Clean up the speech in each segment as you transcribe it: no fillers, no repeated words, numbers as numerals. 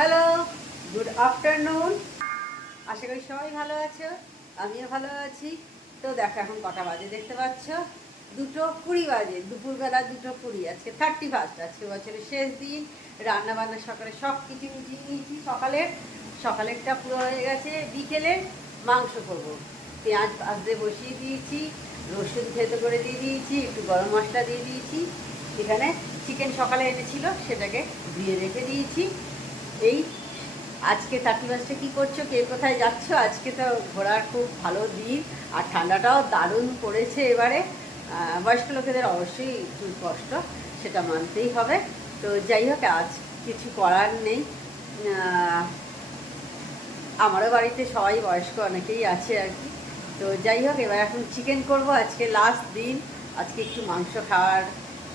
Hello, good afternoon. আশা করি সবাই ভালো আছো, আমিও ভালো আছি। তো দেখো এখন কটা বাজে দেখতে পাচ্ছ, 2:20 বাজে। দুপুরবেলা 2:20। আজকে 31, আজকে বছরের শেষ দিন। রান্না বান্না সকালে সব কিছু মিটিয়ে নিয়েছি। সকালেরটা পুরো হয়ে গেছে। বিকেলে মাংস করবো। পেঁয়াজ ভাজতে বসিয়ে দিয়েছি, রসুন থেতো করে দিয়ে দিয়েছি, একটু গরম মশলা দিয়ে দিয়েছি। এখানে চিকেন সকালে এনেছিল, সেটাকে ধুয়ে রেখে দিয়েছি। এই আজকে 31-টে কী করছো, কে কোথায় যাচ্ছ? আজকে তো ঘোরার খুব ভালো দিন, আর ঠান্ডাটাও দারুণ পড়েছে এবারে। বয়স্ক লোকেদের অবশ্যই একটু কষ্ট, সেটা মানতেই হবে। তো যাই হোক, আজ কিছু করার নেই। আমারও বাড়িতে সবাই বয়স্ক অনেকেই আছে আর কি। তো যাই হোক, এবার এখন চিকেন করব। আজকে লাস্ট দিন, আজকে একটু মাংস খাওয়ার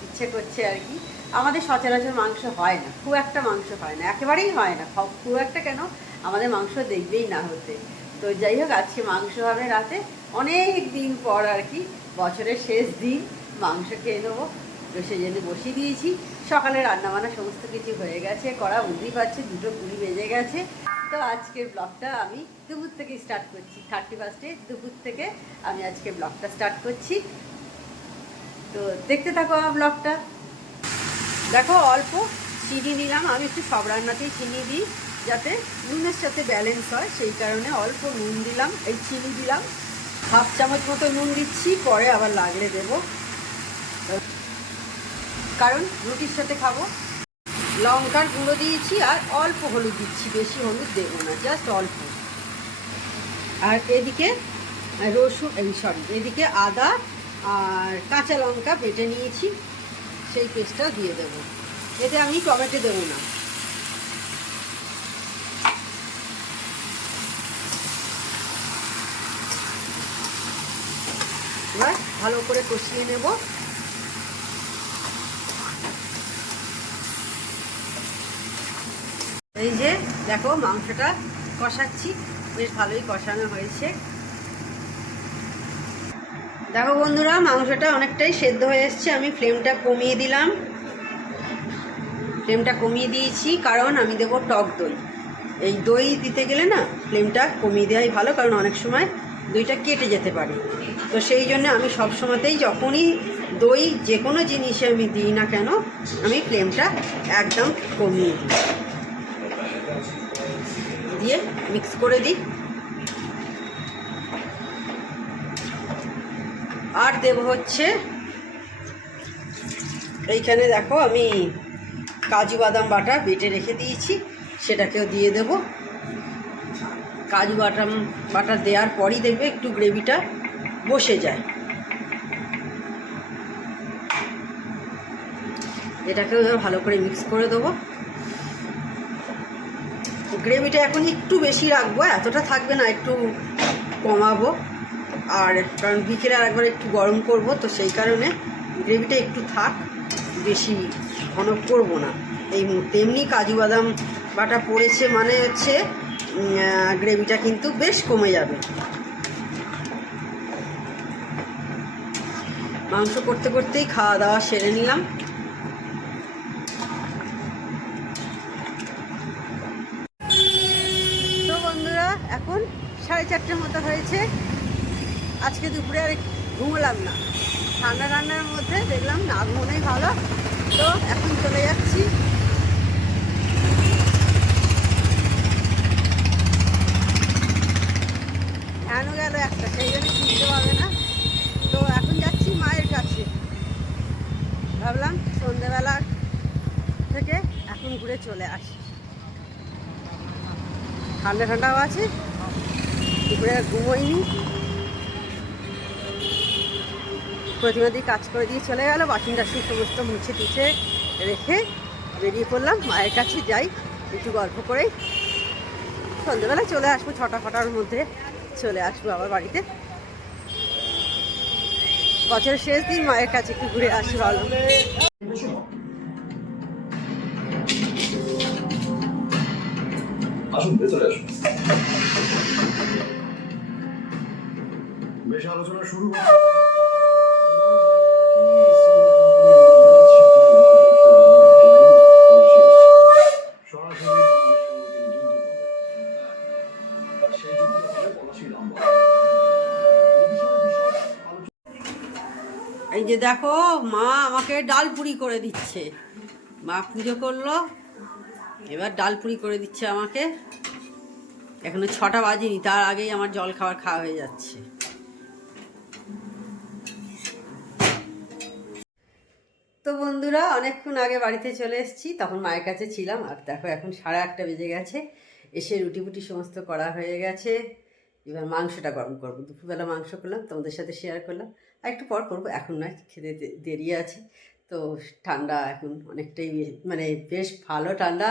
ইচ্ছে করছে আর কি। আমাদের সচরাচর মাংস হয় না, খুব একটা মাংস হয় না, একেবারেই হয় না। খুব একটা কেন, আমাদের মাংস দেখবেই না হতে। তো যাই হোক, আজকে মাংস হবে রাতে, অনেক দিন পর আর কি। বছরের শেষ দিন, মাংস খেয়ে নেবো। তো সেই জন্য বসিয়ে দিয়েছি। সকালে রান্নাবান্না সমস্ত কিছু হয়ে গেছে, করা বুঝতেই পারছি, 2:20 বেজে গেছে। তো আজকের ব্লগটা আমি দুপুর থেকে স্টার্ট করছি। 31-টে দুপুর থেকে আমি আজকে ব্লগটা স্টার্ট করছি। তো দেখতে থাকো আমার ব্লগটা। দেখো, অল্প চিনি নিলাম। আমি একটু সব রান্নাতেই চিনি দিই, যাতে নুনের সাথে ব্যালেন্স হয়, সেই কারণে অল্প নুন দিলাম, এই চিনি দিলাম। হাফ চামচ মতো নুন দিচ্ছি, পরে আবার লাগলে দেবো, কারণ রুটির সাথে খাবো। লঙ্কার গুঁড়ো দিয়েছি, আর অল্প হলুদ দিচ্ছি, বেশি হলুদ দেবো না, জাস্ট অল্প। আর এদিকে এদিকে আদা আর কাঁচা লঙ্কা বেটে নিয়েছি, সেই পেস্টটাও দিয়ে দেবো। এতে আমি টমেটো দেবো না। এবার ভালো করে কষিয়ে নেব। এই যে দেখো, মাংসটা কষাচ্ছি, বেশ ভালোই কষানো হয়েছে। দেখো বন্ধুরা, মাংসটা অনেকটাই সেদ্ধ হয়ে এসছে। আমি ফ্লেমটা কমিয়ে দিলাম, ফ্লেমটা কমিয়ে দিয়েছি, কারণ আমি দেবো টক দই। এই দই দিতে গেলে না, ফ্লেমটা কমিয়ে দেওয়াই ভালো, কারণ অনেক সময় দইটা কেটে যেতে পারে। তো সেই জন্য আমি সব সময়তেই, যখনই দই যে কোনো জিনিসে আমি দিই না কেন, আমি ফ্লেমটা একদম কমিয়ে দিই, দিয়ে মিক্স করে দিই। আর দেব হচ্ছে, এইখানে দেখো আমি কাজু বাদাম বাটা বেটে রেখে দিয়েছি, সেটাকেও দিয়ে দেব। কাজু বাদাম বাটা দেওয়ার পরই দেখবে একটু গ্রেভিটা বসে যায়। এটাকেও ভালো করে মিক্স করে দেবো। গ্রেভিটা এখন একটু বেশি রাখবো, এতটা থাকবে না, একটু কমাবো। আর কারণ বিকেলে আর একবার একটু গরম করব, তো সেই কারণে গ্রেভিটা একটু থাক, বেশি ঘন করবো না এই মুহূর্তে। এমনি কাজু বাদাম বাটা পড়েছে মানে হচ্ছে গ্রেভিটা কিন্তু বেশ কমে যাবে। মাংস করতে করতেই খাওয়া দাওয়া সেরে নিলাম। তো বন্ধুরা, এখন 4:30 মতো হয়েছে। আজকে দুপুরে আর ঘুমোলাম না, ঠান্ডা রান্নার মধ্যে দেখলাম না ঘুমোনোই ভালো। তো এখন চলে যাচ্ছি। ফ্যানও গেল একটা, সেই জন্য শুনতে পাবে না। তো এখন যাচ্ছি মায়ের কাছে। ভাবলাম সন্ধ্যেবেলা থেকে এখন ঘুরে চলে আসি, ঠান্ডা ঠান্ডাও আছে, দুপুরে ঘুমোইনি। প্রতিমাদি কাজ করে দিয়ে চলে গেল, বাসন টাসন সমস্ত মুছে টুছে রেখে বেরিয়ে পড়লাম মায়ের কাছে। যাই, একটু গল্প করে সন্ধ্যেবেলা চলে আসবো, 6টা-7টার মধ্যে চলে আসবো আবার বাড়িতে। বছরের শেষ দিন, মায়ের কাছে একটু ঘুরে আসি ভালো। আসুন, ভেতরে আসুন। বেশ, আলোচনা শুরু হয়। সরাসরি এই যে দেখো মা আমাকে ডাল পুরি করে দিচ্ছে। মা পুজো করলো, এবার ডাল পুরি করে দিচ্ছে আমাকে। এখনো 6টা বাজেনি, তার আগেই আমার জল খাবার খাওয়া হয়ে যাচ্ছে। তো বন্ধুরা, অনেকক্ষণ আগে বাড়িতে চলে এসেছি, তখন মায়ের কাছে ছিলাম। আর দেখো এখন 8:30 বেজে গেছে, এসে রুটি ফুটি সমস্ত করা হয়ে গেছে। এবার মাংসটা গরম করবো। দুপুরবেলা মাংস করলাম, তোমাদের সাথে শেয়ার করলাম। আর একটু পর করবো, এখন নয়, খেতে দেরি আছে। তো ঠান্ডা এখন অনেকটাই, মানে বেশ ভালো ঠান্ডা।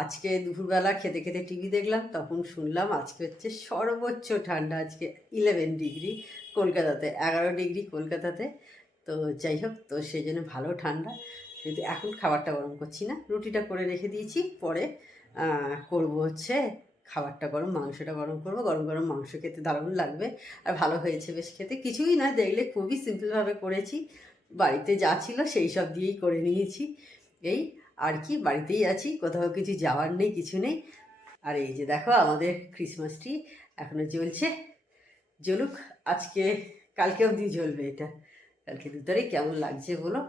আজকে দুপুরবেলা খেতে খেতে টিভি দেখলাম, তখন শুনলাম আজকে হচ্ছে সর্বোচ্চ ঠান্ডা, আজকে 11 ডিগ্রি কলকাতাতে, 11 ডিগ্রি কলকাতাতে। তো যাই হোক, তো সেই জন্য ভালো ঠান্ডা। কিন্তু এখন খাবারটা গরম করছি না, রুটিটা করে রেখে দিয়েছি, পরে করব হচ্ছে খাবারটা গরম, মাংসটা গরম করব। গরম গরম মাংস খেতে দারুণ লাগবে, আর ভালো হয়েছে বেশ খেতে। কিছুই না, দেখলে খুবই সিম্পলভাবে করেছি, বাড়িতে যা ছিল সেই সব দিয়েই করে নিয়েছি। এই আর কি, বাড়িতেই আছি, কোথাও কিছু যাওয়ার নেই, কিছু নেই। আর এই যে দেখো আমাদের ক্রিসমাস ট্রি এখনও জ্বলছে, জ্বলুক। আজকে কালকে অবধি জ্বলবে এটা। কালকে 2 তারিখ। কেমন লাগছে বলো?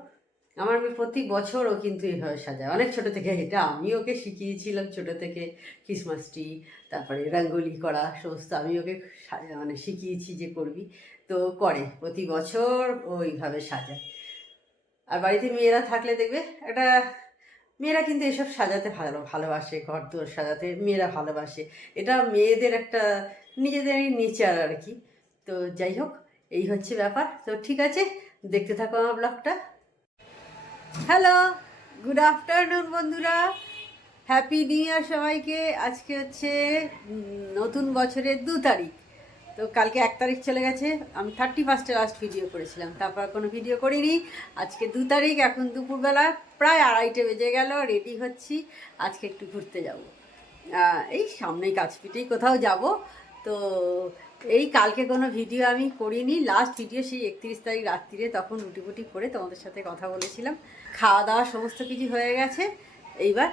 আমার মেয়ে প্রতি বছর ও কিন্তু এইভাবে সাজায়, অনেক ছোটো থেকে। এটা আমি ওকে শিখিয়েছিলাম ছোটো থেকে, ক্রিসমাস ট্রি, তারপরে রঙ্গোলি করা সমস্ত আমি ওকে মানে শিখিয়েছি যে করবি। তো করে, প্রতি বছর ওইভাবে সাজায়। আর বাড়িতে মেয়েরা থাকলে দেখবে একটা, মেয়েরা কিন্তু এসব সাজাতে ভালোবাসে, ঘর দুয়ার সাজাতে মেয়েরা ভালোবাসে। এটা মেয়েদের একটা নিজেদেরই নেচার আর কি। তো যাই হোক, এই হচ্ছে ব্যাপার। তো ঠিক আছে, দেখতে থাকো আমার ব্লগটা। হ্যালো, গুড আফটারনুন বন্ধুরা, হ্যাপি নিউ ইয়ার সবাইকে। আজকে হচ্ছে নতুন বছরের 2 তারিখ। তো কালকে 1 তারিখ চলে গেছে, আমি 31-এ লাস্ট ভিডিও করেছিলাম, তারপর কোনো ভিডিও করিনি। আজকে 2 তারিখ, এখন দুপুরবেলা প্রায় 2:30 বেজে গেল, রেডি হচ্ছি। আজকে একটু ঘুরতে যাব, এই সামনেই কাছপিটেই কোথাও যাব। তো এই কালকে কোনো ভিডিও আমি করিনি, লাস্ট ভিডিও সেই 31 তারিখ রাত্রিরে, তখন রুটি ফুটি করে তোমাদের সাথে কথা বলেছিলাম। খাওয়া দাওয়া সমস্ত কিছু হয়ে গেছে, এইবার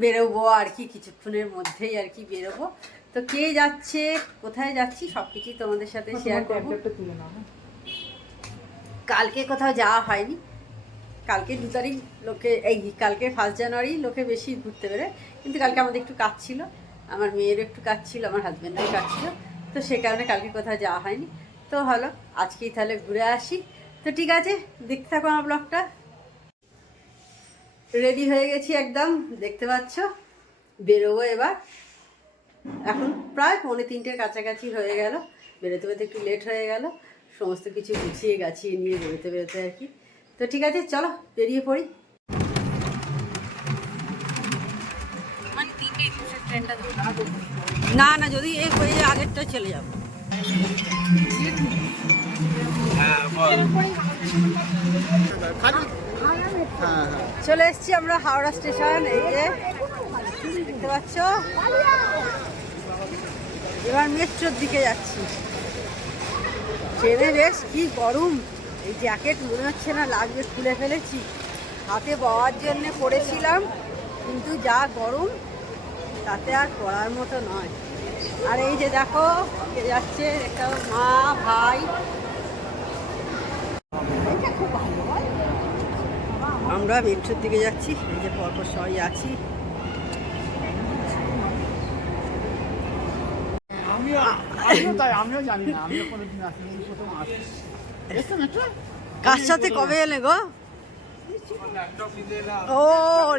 বেরোবো আর কি, কিছুক্ষণের মধ্যেই আর কি বেরোবো। তো কে যাচ্ছে, কোথায় যাচ্ছি, সব কিছুই তোমাদের সাথে শেয়ার করবো। কালকে কোথাও যাওয়া হয়নি, কালকে 2 তারিখ লোকে, এই কালকে 1 জানুয়ারি লোকে বেশি ঘুরতে বেরোয়, কিন্তু কালকে আমাদের একটু কাজ ছিল, আমার মেয়েরও একটু কাজ ছিল, আমার হাজব্যান্ডেরও কাজ ছিল। তো সে কারণে কালকে কোথাও যাওয়া হয়নি। তো হলো, আজকেই তাহলে ঘুরে আসি। তো ঠিক আছে, দেখতে থাকো আমার ব্লগটা। রেডি হয়ে গেছি একদম, দেখতে পাচ্ছ। বেরোবো এবার, এখন প্রায় 2:45-এর কাছাকাছি হয়ে গেল। বেরোতে বেরোতে একটু লেট হয়ে গেল, সমস্ত কিছু গুছিয়ে গাছিয়ে নিয়ে বেরোতে বেরোতে আর কি। তো ঠিক আছে, চলো বেরিয়ে পড়ি। না না, যদি এই আগেরটা চলে যাবো। চলে এসছি আমরা হাওড়া স্টেশন, এই যে দেখতে পাচ্ছ। এবার মেট্রোর দিকে যাচ্ছি। ট্রেনে বেশ কি গরম, এই জ্যাকেট মনে হচ্ছে না লাগবে, খুলে ফেলেছি। হাতে বওয়ার জন্যে পরেছিলাম, কিন্তু যা গরম, তাতে আর পরার মতো নয়। আর এই যে দেখো যাচ্ছে একটা মা ভাই, আমরা মেট্রোর দিকে যাচ্ছি। এই যে পরপর সবাই আছি। আমিও জানি না, আমিও কোনোদিন আসিনি, প্রথম আসছি। কার সাথে কবে এলে গো? ও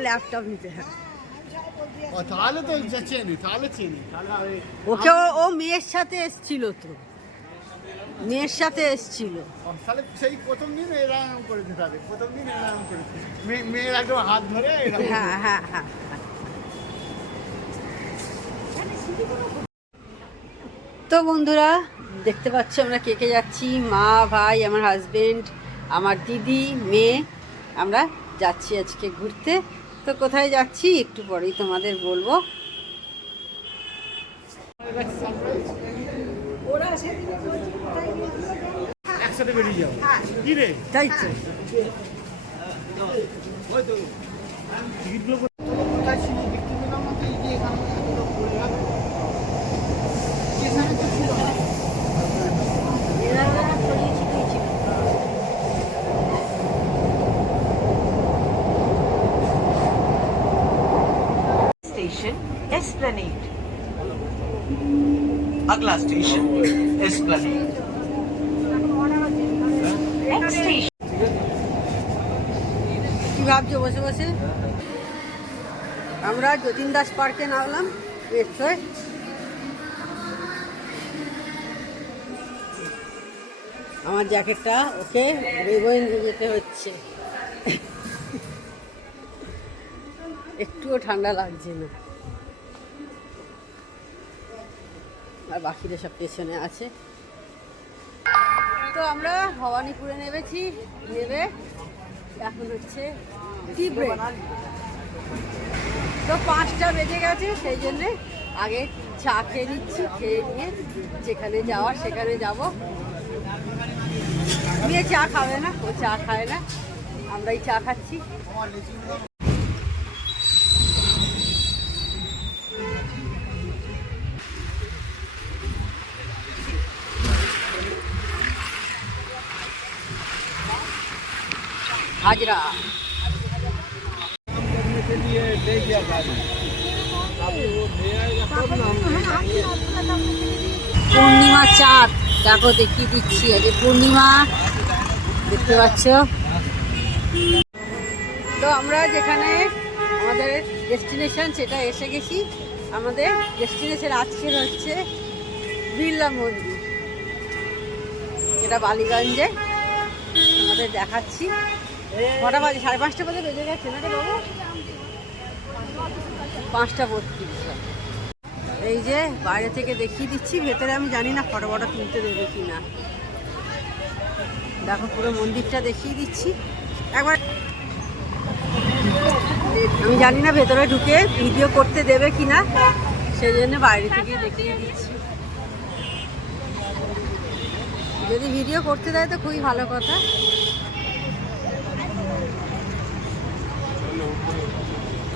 ল্যাপটপ নিতে। তাহলে তো চেনি, তাহলে চেনি। ওকে, ও মেয়ের সাথে এসছিল, তো মেয়ের সাথে এসছিল। তাহলে সেই প্রথম দিন এরকম করেছে, তাহলে প্রথম দিন এরকম করেছে, মেয়ের একদম হাত ধরে। হ্যাঁ হ্যাঁ হ্যাঁ। তো বন্ধুরা, দেখতে পাচ্ছ আমরা কে কে যাচ্ছি। মা ভাই, আমার হাজবেন্ড, আমার দিদি, মেয়ে, আমরা যাচ্ছি আজকে ঘুরতে। তো কোথায় যাচ্ছি একটু পরেই তোমাদের বলবো। একসাথে বেরিয়ে যাও, কি রে? তাই তো। টিকিটগুলো स्टेशन एस्प्लेनेड। अगला स्टेशन एस्प्लेनेड। Next station. কি ভাবছো বসে বসে? আমরা যতীন দাস পার্কে নামলাম মেট্রোয়। আমার জ্যাকেটটা ওকে রেবইন যেতে হচ্ছে, একটুও ঠান্ডা লাগছে না। আর বাকিরা সব পেছনে আছে। তো আমরা ভবানীপুরে নেমেছি, নেবে এখন হচ্ছে টি ব্রেক। তো 5টা বেজে গেছে, সেই জন্যে আগে চা খেয়ে নিচ্ছি, খেয়ে নিয়ে যেখানে যাওয়ার সেখানে যাব। নিয়ে চা খাবে না, ও চা খায় না, আমরাই চা খাচ্ছি। হাজরা পূর্ণিমা চাঁদ দেখো, দেখিয়ে দিচ্ছি। আজকে পূর্ণিমা, দেখতে পাচ্ছ। তো আমরা যেখানে আমাদের ডেস্টিনেশন সেটা এসে গেছি। আমাদের ডেস্টিনেশন আজকের হচ্ছে বিড়লা মন্দির, যেটা বালিগঞ্জে। আমাদের দেখাচ্ছি। কটা বাজে? 5:30 বাজে বেজে গেছে না রে বাবু? 5:32। এই যে বাইরে থেকে দেখিয়ে দিচ্ছি, ভেতরে আমি জানি না ফটো ফটো তুলতে দেবে কি না। দেখো পুরো মন্দিরটা দেখিয়ে দিচ্ছি একবার। আমি জানি না ভেতরে ঢুকে ভিডিও করতে দেবে কি না, সেই জন্য বাইরে থেকে দেখিয়ে দিচ্ছি। যদি ভিডিও করতে দেয় তো খুবই ভালো কথা।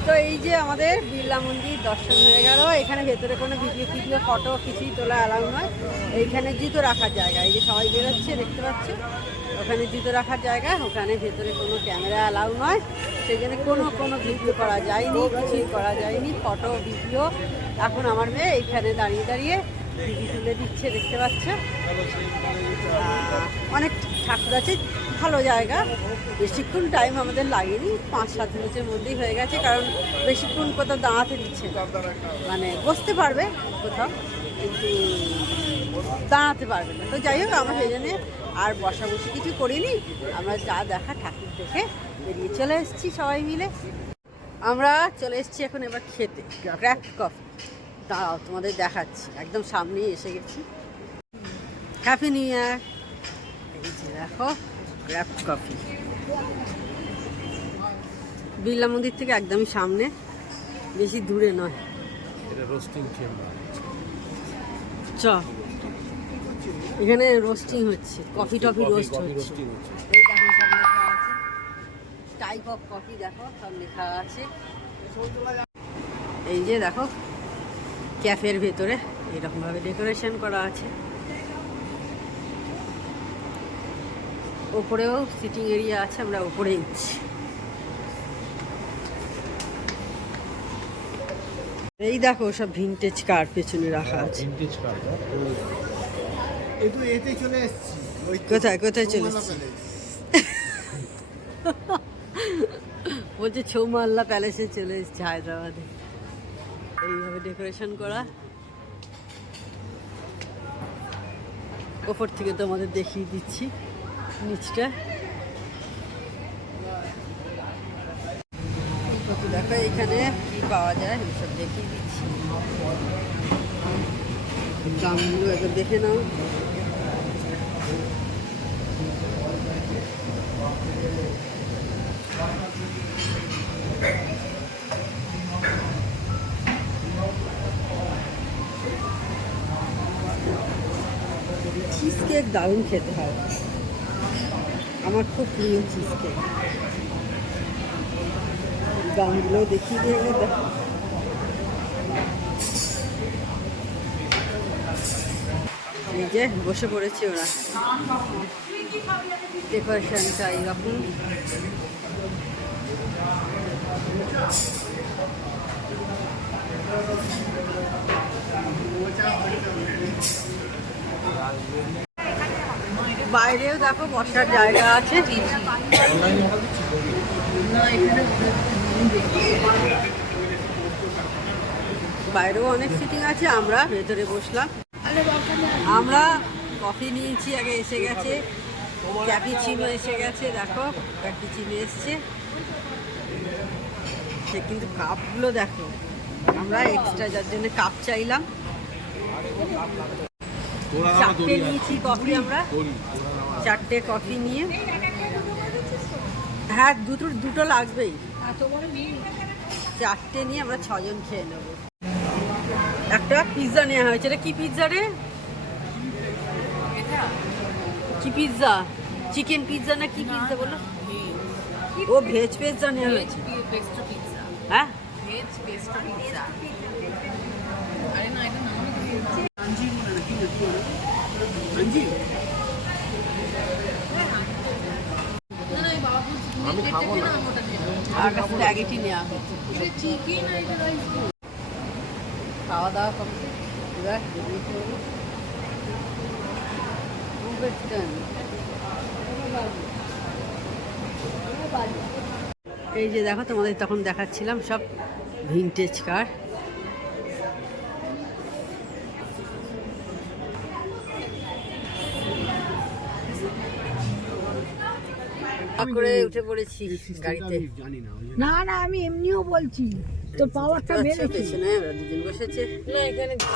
তো এই যে আমাদের বিড়লা মন্দির দর্শন হয়ে গেল। এখানে ভেতরে কোনো ভিডিও ফটো কিছুই তোলা অ্যালাউ নয়। এইখানে জুতো রাখার জায়গা, এই যে সবাই বেরোচ্ছে দেখতে পাচ্ছ, ওখানে জুতো রাখার জায়গা। ওখানে ভেতরে কোনো ক্যামেরা অ্যালাউ নয়, সেই জন্য কোনো ভিডিও করা যায়নি, কিছুই করা যায়নি, ফটো ভিডিও। এখন আমার মেয়ে এইখানে দাঁড়িয়ে দাঁড়িয়ে ভিডিও তুলে দিচ্ছে, দেখতে পাচ্ছ। অনেক ঠাকুর আছে, ভালো জায়গা। বেশিক্ষণ টাইম আমাদের লাগেনি, 5-7 মিনিটের মধ্যেই হয়ে গেছে। কারণ বেশিক্ষণ কোথাও দাঁড়াতে দিচ্ছে না, মানে বসতে পারবে কোথাও কিন্তু দাঁড়াতে পারবে না। তো যাই হোক, আমরা সেই জন্যে আর বসাবসি কিছু করিনি। আমরা যা দেখা ঠাকুর দেখে বেরিয়ে চলে এসেছি সবাই মিলে। আমরা চলে এসেছি এখন এবার খেতে ক্র্যাফট কফি। দাঁড়াও তোমাদের দেখাচ্ছি, একদম সামনেই এসে গেছি। Happy new year. এই যে দেখো ক্র্যাফট কফি, বিড়লা মন্দির থেকে একদমই সামনে, বেশি দূরে নয়। এটা রোস্টিং চেম্বার। চ এখানে রোস্টিং হচ্ছে, কফি টফি রোস্ট হচ্ছে। এই দেখো সব লেখা আছে, টাইপ অফ কফি দেখো সব লেখা আছে। এই যে দেখো ক্যাফের ভেতরে এরকমভাবে ডেকোরেশন করা আছে। ওপরেও সিটিং এরিয়া আছে, আমরা ওপরে উঠছি। এই দেখো সব ভিনটেজ কার পেছনে রাখা আছে। ভিনটেজ কার। একটু এতে চলে এসেছি। কোথায় কোথায় চলে এসেছি? বলছে ছৌমাল্লা প্যালেসে চলে এসেছে হায়দ্রাবাদে। এইভাবে ডেকোরেশন করা। ওপর থেকে তোমাদের দেখিয়ে দিচ্ছি নিচটা। দেখো এখানে কি পাওয়া যায় সব দেখিয়ে দিচ্ছি, দামগুলো একবার দেখে নাও। চিজ কেক দারুণ খেতে হয়, আমার খুব প্রিয় চিজ কেক। দামগুলো দেখিয়ে দিয়ে দেখো। এই যে বসে পড়েছে ওরা, ডেকোরেশনটা এইরকম। বাইরেও দেখো বসার জায়গা আছে। বাইরেও অনেক সিটিং আছে, আমরা ভেতরে বসলাম। আমরা কফি নিয়েছি, আগে এসে গেছে ক্যাপিচিনো এসে গেছে, দেখো ক্যাপিচিনো এসছে। সে কিন্তু কাপগুলো দেখো, আমরা এক্সট্রা যার জন্য কাপ চাইলাম। চারটে নিয়েছি কফি, আমরা চারটে কফি নিয়ে, হ্যাঁ দুটো লাগবেই, চারটে নিয়ে আমরা 6 জন খেয়ে নেব। একটা পিৎজা নেওয়া হয়েছে। এটা কি পিৎজা রে? কি পিৎজা? চিকেন পিৎজা না কি পিৎজা বলো? ও ভেজ পিৎজা নেওয়া হয়েছে। হ্যাঁ আমি খাবো না। আর স্প্যাগেটি নেওয়া হয়েছে। খাওয়া দাওয়া কমপ্লিট, এবার বেরিয়ে পড়বো। এই যে দেখো, তোমাদের তখন দেখাচ্ছিলাম সব ভিনটেজ কার। করে উঠে পড়েছি গাড়িতে। জানি না না না, আমি এমনিও বলছি তোর পাওয়ারটা বেড়েছে। পেছনে ওরা দুজন বসেছে।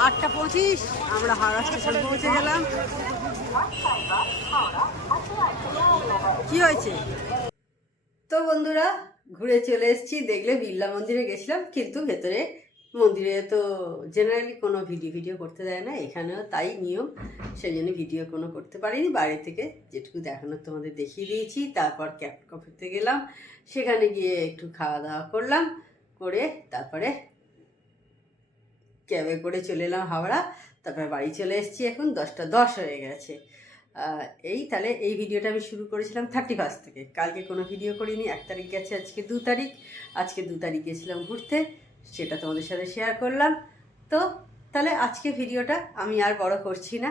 8:25 আমরা হাওড়া স্টেশন পৌঁছে গেলাম। কি হয়েছে? তো বন্ধুরা, ঘুরে চলে এসেছি। দেখলে বিড়লা মন্দিরে গেছিলাম, কিন্তু ভেতরে মন্দিরে তো জেনারেলি কোনো ভিডিও করতে দেয় না, এখানেও তাই নিয়ম। সেই জন্য ভিডিও কোনো করতে পারিনি। বাইরে থেকে যেটুকু দেখানোর তোমাদের দেখিয়ে দিয়েছি। তারপর ক্যাফেতে গেলাম, সেখানে গিয়ে একটু খাওয়া দাওয়া করলাম, করে তারপরে ক্যাবে করে চলে এলাম হাওড়া। তারপরে বাড়ি চলে এসেছি, এখন 10:10 হয়ে গেছে। তাহলে এই ভিডিওটা আমি শুরু করেছিলাম 31 থেকে। কালকে কোনো ভিডিও করিনি। 1 তারিখ গেছে, আজকে 2 তারিখ। আজকে 2 তারিখ গেছিলাম ঘুরতে, সেটা তোমাদের সাথে শেয়ার করলাম। তো তাহলে আজকে ভিডিওটা আমি আর বড় করছি না।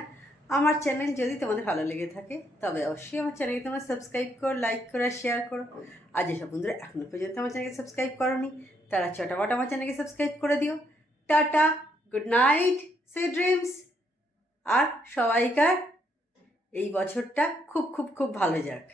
আমার চ্যানেল যদি তোমাদের ভালো লেগে থাকে, তবে অবশ্যই আমার চ্যানেলকে তোমরা সাবস্ক্রাইব করো, লাইক করো, শেয়ার করো। আর যেসব বন্ধুরা এখনও পর্যন্ত আমার চ্যানেলকে সাবস্ক্রাইব করোনি, তারা চটাপট আমার চ্যানেলকে সাবস্ক্রাইব করে দিও। Tata, good night, sweet dreams. আর সবাইকার এই বছরটা খুব খুব খুব ভালো যাক।